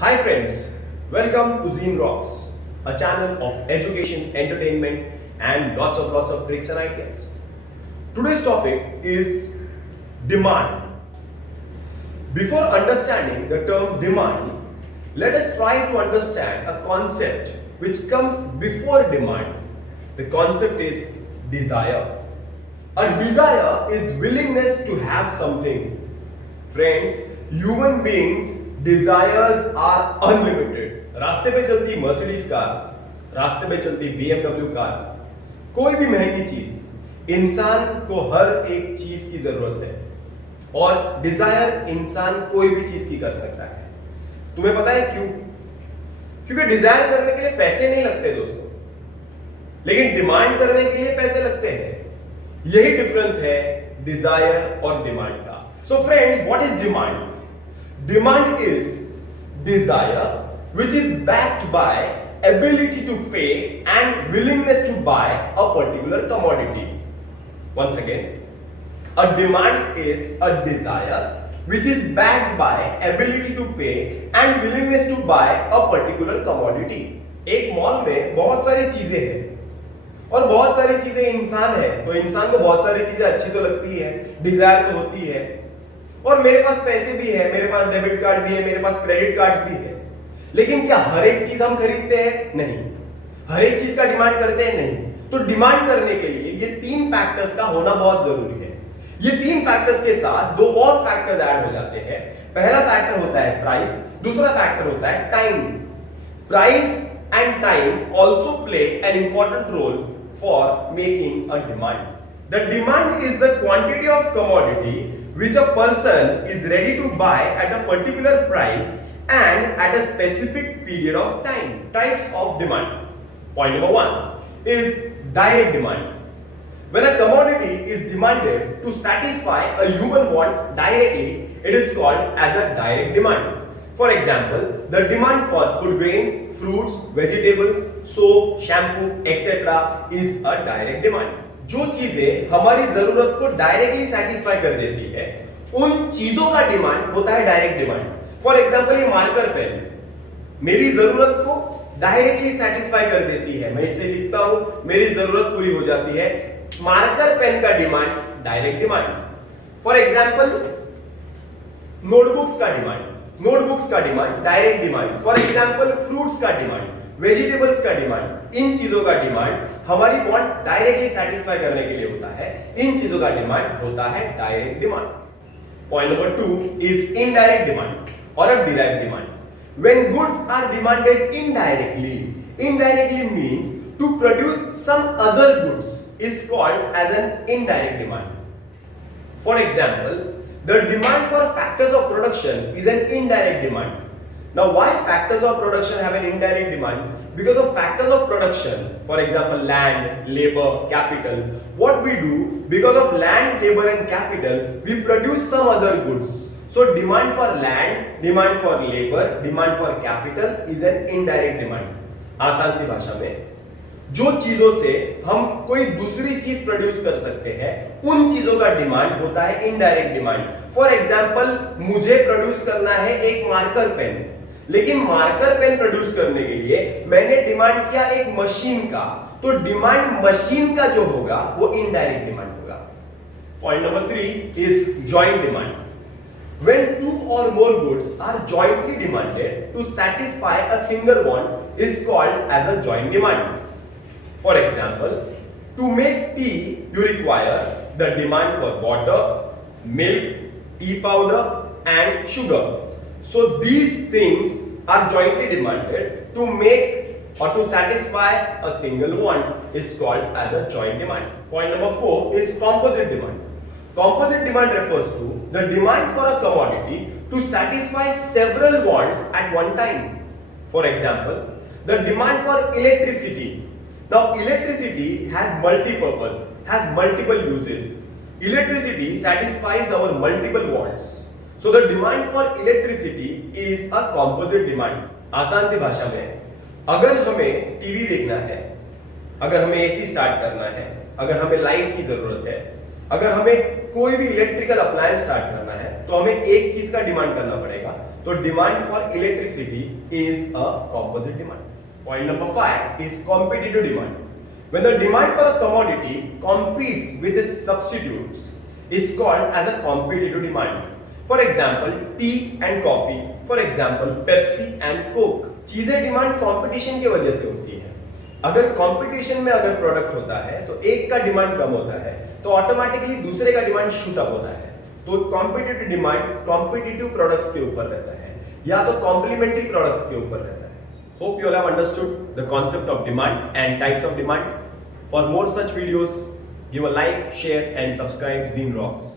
Hi friends, welcome to Zine Rocks, a channel of education, entertainment and lots of tricks and ideas. Today's topic is demand. Before understanding the term demand, let us try to understand a concept which comes before demand. The concept is desire. A desire is willingness to have something. Friends, human beings desires are unlimited. रास्ते पे चलती Mercedes car, रास्ते पे चलती BMW car, कोई भी महंगी चीज, इंसान को हर एक चीज की जरूरत है और डिजायर इंसान कोई भी चीज की कर सकता है। तुम्हें पता है क्यों? क्योंकि डिजायर करने के लिए पैसे नहीं लगते दोस्तों, लेकिन डिमांड करने के लिए पैसे लगते हैं। यही डिफरेंस है डिजायर और डिमांड का। So friends, what is demand? Demand is desire which is backed by ability to pay and willingness to buy a particular commodity. Once again, a demand is a desire which is backed by ability to pay and willingness to buy a particular commodity. एक मॉल में बहुत सारी चीजें हैं और बहुत सारी चीजें इंसान है, तो इंसान को बहुत सारी चीजें अच्छी तो लगती है, डिजायर तो होती है। और मेरे पास पैसे भी है, मेरे पास डेबिट कार्ड भी है, मेरे पास क्रेडिट कार्ड्स भी है, लेकिन क्या हर एक चीज हम खरीदते हैं? नहीं। हर एक चीज का डिमांड करते हैं? नहीं। तो डिमांड करने के लिए ये तीन फैक्टर्स का होना बहुत जरूरी है। ये तीन फैक्टर्स के साथ दो और फैक्टर्स ऐड हो जाते हैं। पहला फैक्टर होता है प्राइस, दूसरा फैक्टर होता है time. Price and time also play an important role for making a demand. The demand is the quantity of commodity which a person is ready to buy at a particular price and at a specific period of time. Types of demand. Point number 1 is direct demand. When a commodity is demanded to satisfy a human want directly, it is called as a direct demand. For example, the demand for food grains, fruits, vegetables, soap, shampoo, etc. is a direct demand. जो चीजें हमारी जरूरत को directly satisfy कर देती है, उन चीजों का डिमांड होता है डायरेक्ट डिमांड। फॉर एग्जांपल, ये मार्कर पेन मेरी जरूरत को डायरेक्टली सेटिस्फाई कर देती है। मैं इससे लिखता हूं, मेरी जरूरत पूरी हो जाती है। मार्कर पेन का demand direct demand. For example, notebooks का demand direct demand. For example, fruits का डिमांड, वेजिटेबल्स का डिमांड, इन चीजों का डिमांड हमारी वांट डायरेक्टली सेटिस्फाई करने के लिए होता है। इन चीजों का डिमांड होता है direct demand. Point number 2 is indirect demand और a direct demand. When goods are demanded indirectly means to produce some other goods is called as an indirect demand. For example, the demand for factors of production is an indirect demand. Now, why factors of production have an indirect demand? Because of factors of production, for example, land, labor, capital. What we do, because of land, labor and capital, we produce some other goods. So, demand for land, demand for labor, demand for capital is an indirect demand. आसान सी भाषा में, जो चीजों से हम कोई दूसरी चीज प्रोड्यूस कर सकते हैं, उन चीजों का डिमांड होता है इनडायरेक्ट डिमांड। फॉर एग्जांपल, मुझे प्रोड्यूस करना है एक मार्कर पेन, लेकिन मार्कर पेन प्रोड्यूस करने के लिए मैंने डिमांड किया एक मशीन का, तो डिमांड मशीन का जो होगा वो इनडायरेक्ट डिमांड होगा। Point number 3 is joint demand. When two or more goods are jointly demanded to satisfy a single want is called as a joint demand. For example, to make tea you require the demand for water, milk, tea powder and sugar. So these things are jointly demanded to make or to satisfy a single want is called as a joint demand. Point number 4 is composite demand. Composite demand refers to the demand for a commodity to satisfy several wants at one time. For example, the demand for electricity. Now electricity has multi-purpose, has multiple uses. Electricity satisfies our multiple wants. So the demand for electricity is a composite demand. आसान सी भाषा में, अगर हमें टीवी देखना है, अगर हमें AC start करना है, अगर हमें लाइट की जरूरत है, अगर हमें कोई भी इलेक्ट्रिकल अप्लायंस स्टार्ट करना है, तो हमें एक चीज का डिमांड करना पड़ेगा, तो demand for electricity is a composite demand. Point number 5 is competitive demand. When the demand for a commodity competes with its substitutes is called as a competitive demand. For example, tea and coffee. For example, Pepsi and Coke. चीजें demand competition की वजह से होती है. अगर कंपटीशन में अगर प्रोडक्ट होता है तो एक का डिमांड कम होता है तो ऑटोमेटिकली दूसरे का डिमांड शूट अप होता है. तो कॉम्पिटिटिव डिमांड कॉम्पिटिटिव प्रोडक्ट्स के ऊपर रहता है या तो कॉम्प्लीमेंट्री प्रोडक्ट्स के ऊपर रहता है. Hope you all have understood the concept of demand and types of demand. For more such videos, give a like, share and subscribe Zine Rocks.